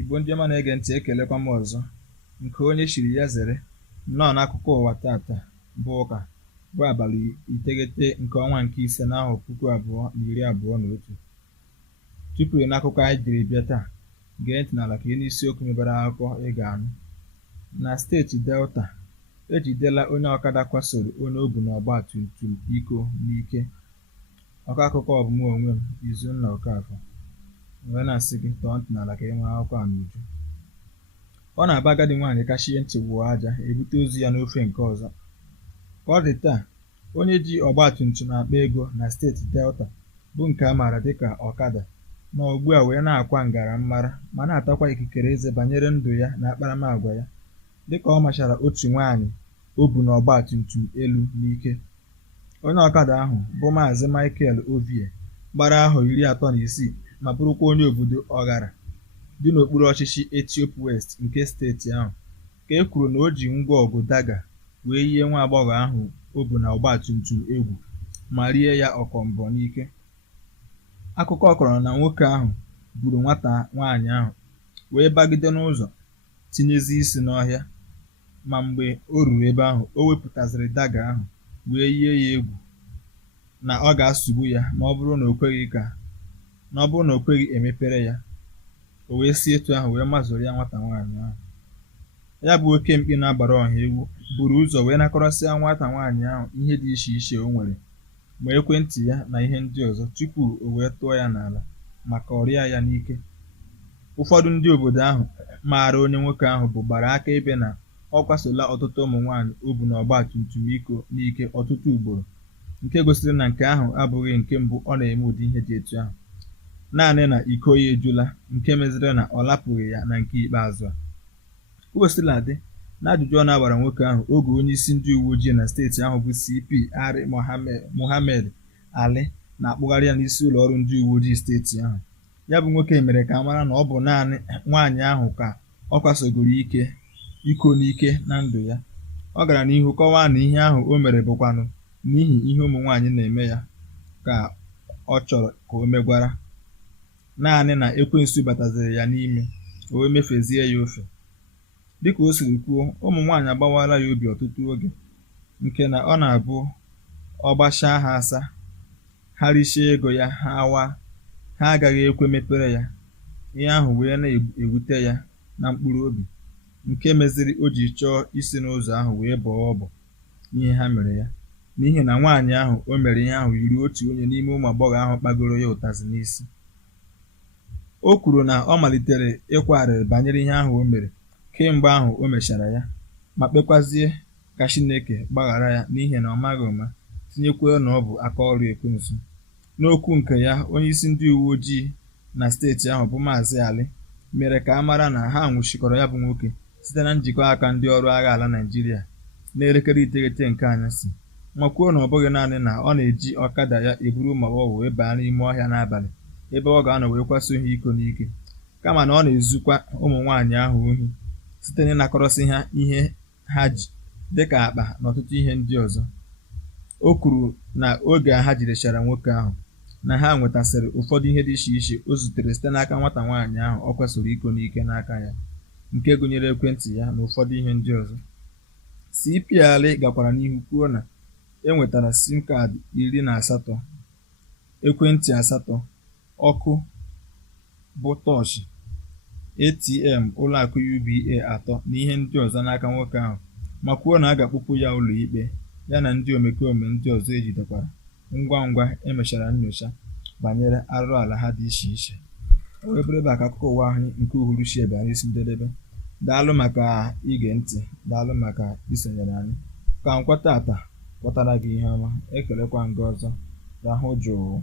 Igbo ndị ọma na-ege ntị, ekelekwa m ọzọ. Nke onye chiri ya zere. Nnọọ n'akụkọ ụwa tata bụ ụka bụ abalị 9 nke ọnwa nke ise n'ahọ 2021. Tupu n'akụkọ anyị jiri bịa taa, gee ntị n'ala ka ihe n'isiokwu mebere akụkọ ị ga-anụ. Na steeti Delta, ejidela onye ọkada kwasoro onye o bu n'ọgba tum tum iko n'ike. Ọkọ akụkọ ọ bụ mụ onwe m, Izunna Okafọ, wee na-asị gị tọọ ntị n'ala ka ị nwee akụkọ a n'uju. Ọ na-aba agadi nwaanyị kachie ntị gwụọ aja, ebute ozu ya n'ofe nke ọzọ. Ka ọ dị taa, onye ji ọgba tum tum akpa ego na steeti Delta bụ nke a maara dịka ọkada nọ ugbu a wee na-akwa ngara mmara ma na-atakwa ikikere eze banyere ndụ ya na akparamagwa ya, dịka ọ machara otu nwaanyị o bu n'ọgba tum tum elu n'ike. Onye ọkada ahụ bụ Maazị Michael Ovie, gbara ahọ 36 ma bụrụkwa onye obodo Ọghara dị n'okpuru ọchịchị Etiop West nke steeti ahụ, ka e kwuru na o ji ngwa ọgụ daga wee yie nwa agbọghọ ahụ o bu na ọgba tum tum egwu ma rie ya ọkọmbọ n'ike. Akụkọ kọrọ na nwoke ahụ buru nwata nwaanyị ahụ wee bagide n'ụzọ tinyezi isi n'ọhịa, ma mgbe o ruru ebe ahụ o wepụtaziri daga ahụ wee yie ya egwu na ọ ga-asụgbu ya ma ọ bụrụ na o kweghị emepere ya. O wee si etu ahụ wee mazụrụ ya nwata nwaanyị ahụ. Ya bụ oke mkpi na-agbara ọha ewu buru ụzọ wee nakọrọsịa nwata nwaanyị ahụ ihe dị iche iche o nwere, ma ekwentị ya na ihe ndị ọzọ, tupu o wee tụọ ya n'ala maka ọrịa ya n'ike. Ụfọdụ ndị obodo ahụ maara onye nwoke ahụ bụ gbara akaebe na ọ kwasola ọtụtụ ụmụ nwaanyị o bu n'ọgba tum tum iko n'ike ọtụtụ ugboro, nke gosiri na nke ahụ abụghị nke mbụ ọ na-eme ụdị ihe dị etu ahụ, naanị na iko ya ejula, nke meziri na ọ lapụghị ya na nke ikpeazụ a. Osiladị, n'ajụjụ ọ na-agbara nwoke ahụ oge onye isi ndị uwe ojii na steeti ahụ bụ CP Ari Mohammed Ali na-akpụgharị ya n'isi ụlọ ọrụ ndị uwe ojii steeti ahụ, ya bụ nwoke mere ka a mara na ọ bụ naanị nwaanyị ahụ ka ọ kwasogoro iko n'ike na ndụ ya. Ọ gara n'ihu kọwaa na ihe ahụ o mere bụkwanụ n'ihi ihe ụmụ nwaanyị na-eme ya ka ọ chọrọ ka o megwara, naanị na ekwensu bataziri ya n'ime o wee mefezie ya ofe. Dịka o siri kwuo, ụmụ nwaanyị agbawala ya obi ọtụtụ oge, nke na ọ na-abụ ọ gbachaa ha asa, ha richie ego ya ha agaghị ekwe mepere ya. Ihe ahụ wee na-ewute ya na mkpụrụ obi, nke meziri o ji chọọ isi n'ụzọ ahụ wee bọọ ọbọ ihe ha mere ya, n'ihi na nwaanyị ahụ o mere ihe ahụ yiri otu onye n'ime ụmụ agbọghọ ahụ kpagoro ya ụtazị n'isi. O kwuru na ọ malitere ịkwa arịrị banyere ihe ahụ o mere kemgbe ahụ o mechara ya, ma kpekwazie ka Chineke gbaghara ya n'ihi na ọ maghị ụma, tinyekwuo na ọ bụ aka ọrụ ekwensu. N'okwu nke ya, onye isi ndị uwe ojii na steeti ahụ bụ Maazị Ali mere ka a mara na ha nwụchikọrọ ya bụ nwoke site na njikọ aka ndị ọrụ agha ala Naịjirịa n'elekere 9 nke anyasị, ma kwuo na ọ bụghị naanị na ọ na-eji ọkada ya eburu ụmụ agbọghọ wee baa n'ime ọhịa n'abalị ebe ọ ga-anọ wee kwaso ha iko n'ike, kama na ọ na-ezukwa ụmụ nwaanyị ahụ ohi site n'ịnakọrọsị ha ihe ha ji dịka akpa na ọtụtụ ihe ndị ọzọ. O kwuru na oge ha jidechara nwoke ahụ na ha nwetasịrị ụfọdụ ihe dị iche iche o zutere site n'aka nwata nwaanyị ahụ ọ kwasoro iko n'ike n'aka ya, nke gụnyere ekwentị ya na ụfọdụ ihe ndị ọzọ. CP Ali gakwara n'ihu kwuo na e nwetara SIM kaadị 18, ekwentị 8, ọkụ bụ tọọchị, ATM ụlọakụ UBA 3 na ihe ndị ọzọ n'aka nwoke ahụ, ma kwuo na a ga-akpụpụ ya ụlọ ikpe ya na ndị omekome ndị ọzọ ejidekwara ngwa ngwa emechara nnyocha banyere arụ ala ha dị iche iche. O wee bụrụ ebe a ka akụkọ ụwa ahụ nke uhuruchi bịara n'isi njedebe. Daalụ maka ige ntị, daalụ maka isonyere anyị. Ka nkwa tata kwatara gị ihe ọma, ekelekwa gị ọzọ. Rahụ jụụ.